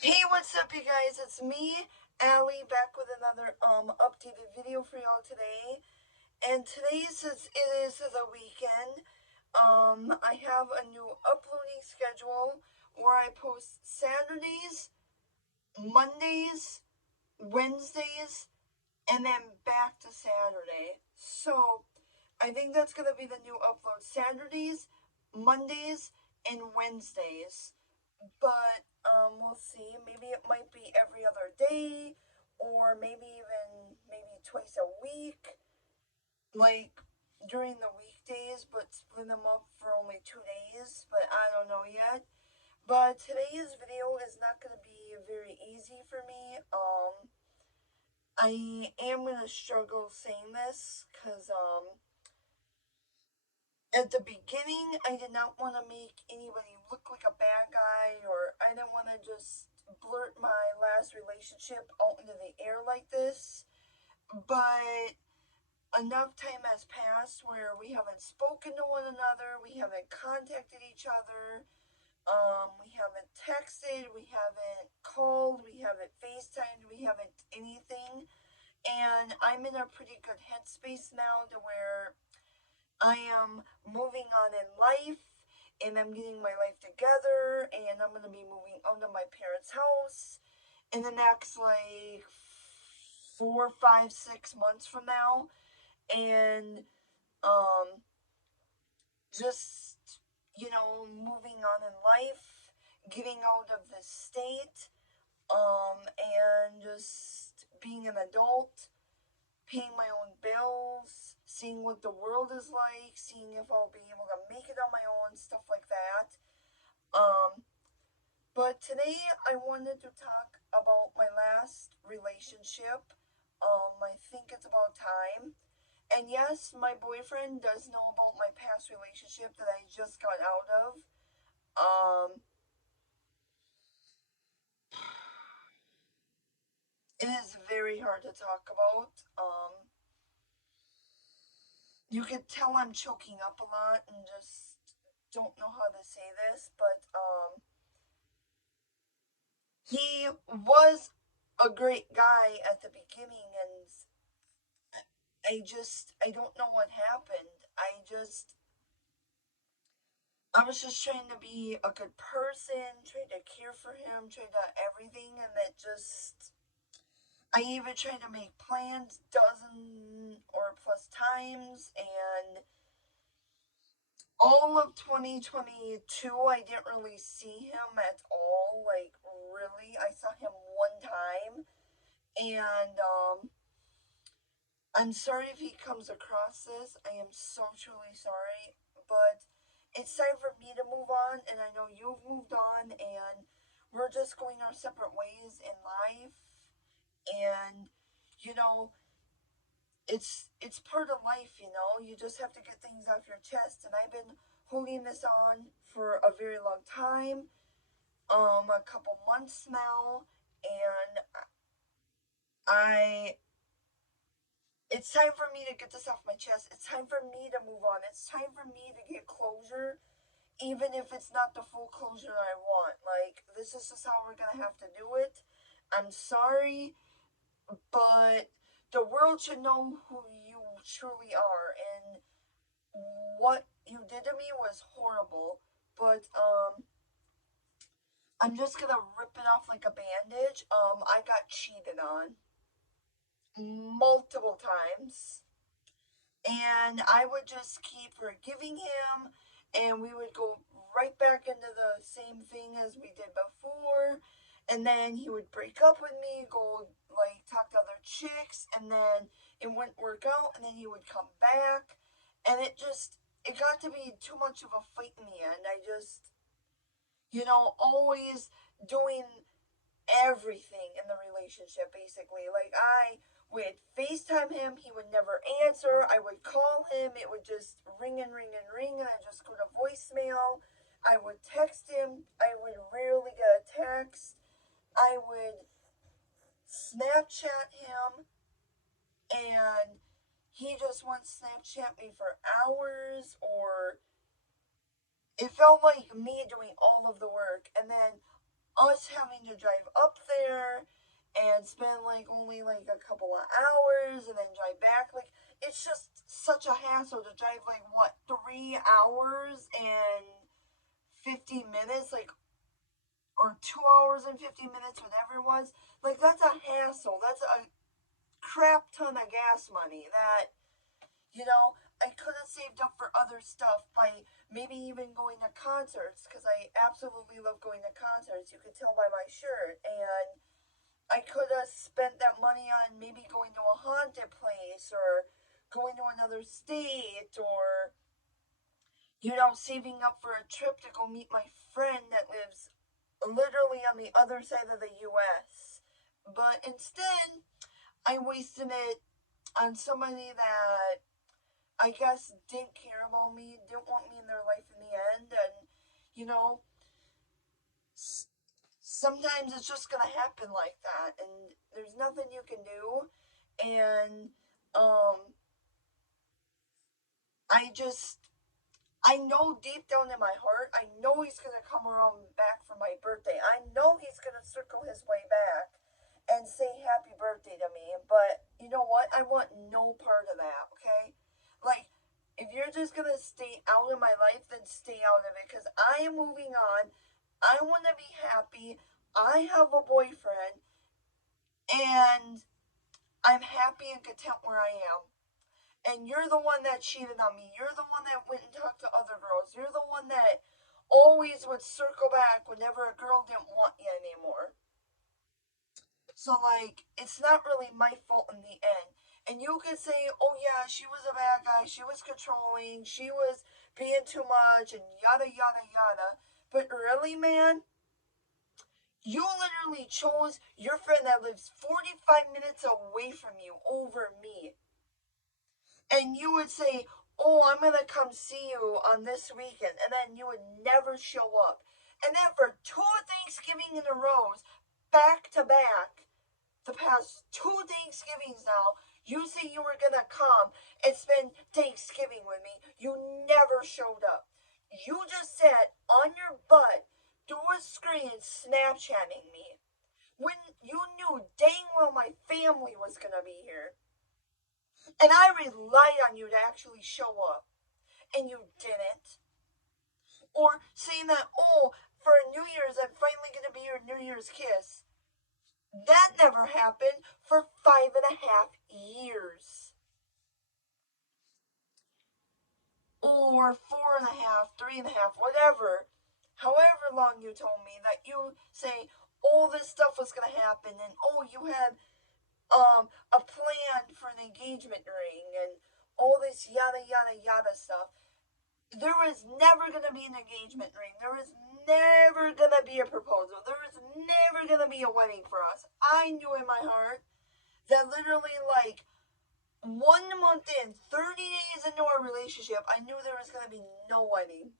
Hey, what's up, you guys? It's me, Allie, back with another updated video for y'all today. And today it is the weekend. I have a new uploading schedule where I post Saturdays, Mondays, Wednesdays, and then back to Saturday. So I think that's gonna be the new upload: Saturdays, Mondays, and Wednesdays. But we'll see. Maybe it might be every other day, or maybe twice a week, like during the weekdays, but split them up for only 2 days. But I don't know yet. But today's video is not going to be very easy for me. I am going to struggle saying this because at the beginning, I did not want to make anybody look like a bad guy, or I didn't want to just blurt my last relationship out into the air like this. But enough time has passed where we haven't spoken to one another, we haven't contacted each other, we haven't texted, we haven't called, we haven't FaceTimed, we haven't anything. And I'm in a pretty good headspace now to where I am moving on in life, and I'm getting my life together, and I'm going to be moving out of my parents' house in the next like 4, 5, 6 months from now. And um, just, moving on in life, getting out of the state, and just being an adult, paying my own bills, seeing what the world is like, seeing if I'll be able to make it on my own, stuff like that. Um, but today I wanted to talk about my last relationship. I think it's about time. And yes, my boyfriend does know about my past relationship that I just got out of. Um, it is very hard to talk about. You could tell I'm choking up a lot and just don't know how to say this, but he was a great guy at the beginning, and I don't know what happened. I was just trying to be a good person, trying to care for him, trying to everything, and it just, I even tried to make plans dozen or plus times, and all of 2022, I didn't really see him at all. Like, really, I saw him one time, and I'm sorry if he comes across this. I am so truly sorry, but it's time for me to move on, and I know you've moved on, and we're just going our separate ways in life. And you know, it's part of life. You just have to get things off your chest, and I've been holding this on for a very long time, a couple months now, and I it's time for me to get this off my chest. It's time for me to move on. It's time for me to get closure, even if it's not the full closure I want. Like, this is just how we're gonna have to do it. I'm sorry, but the world should know who you truly are, and what you did to me was horrible. But I'm just gonna rip it off like a bandage. I got cheated on multiple times, and I would just keep forgiving him, and we would go right back into the same thing as we did before. And then he would break up with me, go like talk to other chicks, and then it wouldn't work out, and then he would come back, and it got to be too much of a fight in the end. I just, always doing everything in the relationship, basically. Like, I would FaceTime him, he would never answer. I would call him, it would just ring and ring and ring, and I just go to voicemail. I would text him, I would rarely get a text. I would Snapchat him, and he just wouldn't Snapchat me for hours, or it felt like me doing all of the work. And then us having to drive up there and spend like only like a couple of hours and then drive back. Like, it's just such a hassle to drive like what, 3 hours and 50 minutes, like, or 2 hours and 50 minutes, whatever it was. Like, that's a hassle. That's a crap ton of gas money that, I could have saved up for other stuff by maybe even going to concerts, because I absolutely love going to concerts. You could tell by my shirt. And I could have spent that money on maybe going to a haunted place or going to another state, or, saving up for a trip to go meet my friend that lives literally on the other side of the US. But instead, I wasted it on somebody that I guess didn't care about me, didn't want me in their life in the end. And, sometimes it's just gonna happen like that, and there's nothing you can do. And I just, I know deep down in my heart, I know he's gonna come around back for my birthday. I know he's gonna circle his way back and say happy birthday to me. But you know what? I want no part of that, okay? Like, if you're just gonna stay out of my life, then stay out of it, because I am moving on. I want to be happy. I have a boyfriend, and I'm happy and content where I am. And you're the one that cheated on me. You're the one that went and talked to other girls. You're the one that always would circle back whenever a girl didn't want you anymore. So, like, it's not really my fault in the end. And you could say, oh yeah, she was a bad guy, she was controlling, she was being too much, and yada, yada, yada. But really, man, you literally chose your friend that lives 45 minutes away from you over me. And you would say, oh, I'm going to come see you on this weekend. And then you would never show up. And then for 2 Thanksgiving in a row, back to back, the past 2 Thanksgivings now, you say you were going to come and spend Thanksgiving with me. You never showed up. You just sat on your butt through a screen Snapchatting me when you knew dang well my family was going to be here. And I relied on you to actually show up, and you didn't. Or saying that, oh, for New Year's, I'm finally going to be your New Year's kiss. That never happened for 5.5 years. Or 4.5, 3.5, whatever. However long you told me that you say all this stuff was going to happen, and oh, you had a plan for an engagement ring and all this yada yada yada stuff. There was never gonna be an engagement ring. There was never gonna be a proposal. There was never gonna be a wedding for us. I knew in my heart that literally, like, 1 month in, 30 days into our relationship, I knew there was gonna be no wedding.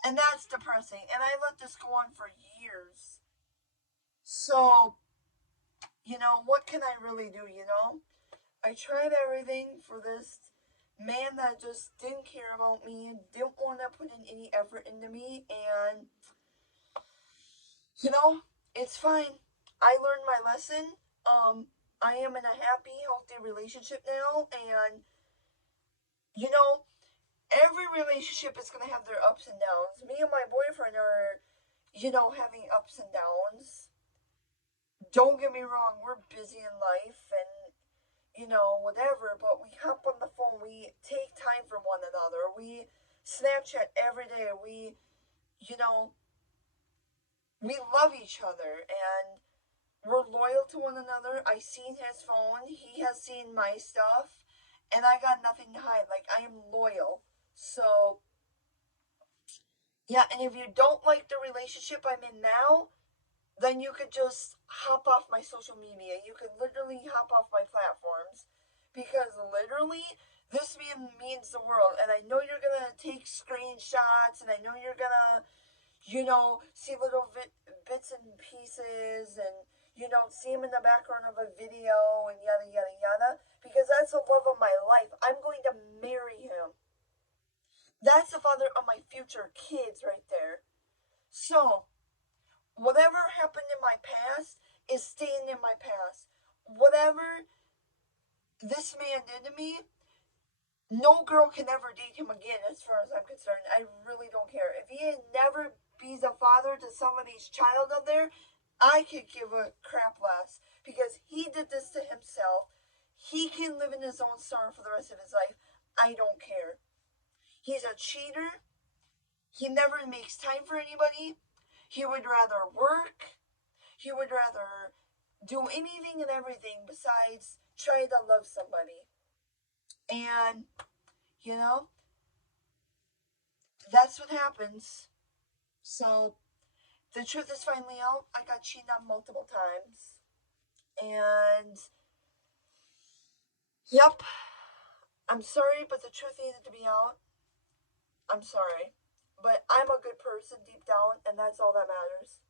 And that's depressing. And I let this go on for years. So, what can I really do, I tried everything for this man that just didn't care about me, didn't want to put in any effort into me, and, it's fine. I learned my lesson. I am in a happy, healthy relationship now, and, every relationship is going to have their ups and downs. Me and my boyfriend are, having ups and downs. Don't get me wrong, we're busy in life and, whatever, but we hop on the phone, we take time for one another, we Snapchat every day, we love each other, and we're loyal to one another. I seen his phone, he has seen my stuff, and I got nothing to hide. Like, I am loyal. So, yeah, and if you don't like the relationship I'm in now, then you could just hop off my social media. You could literally hop off my platforms. Because literally, this means the world. And I know you're going to take screenshots, and I know you're going to, see little bits and pieces, and, see him in the background of a video, and yada, yada, yada. Because that's the love of my life. I'm going to marry him. That's the father of my future kids right there. So, whatever happened in my past is staying in my past. Whatever this man did to me, no girl can ever date him again as far as I'm concerned. I really don't care. If he never be the father to somebody's child out there, I could give a crap less because he did this to himself. He can live in his own sorrow for the rest of his life. I don't care. He's a cheater. He never makes time for anybody. He would rather work. He would rather do anything and everything besides try to love somebody. And, you know, that's what happens. So, the truth is finally out. I got cheated on multiple times. And, yep, I'm sorry, but the truth needed to be out. I'm sorry. But I'm a good person deep down, and that's all that matters.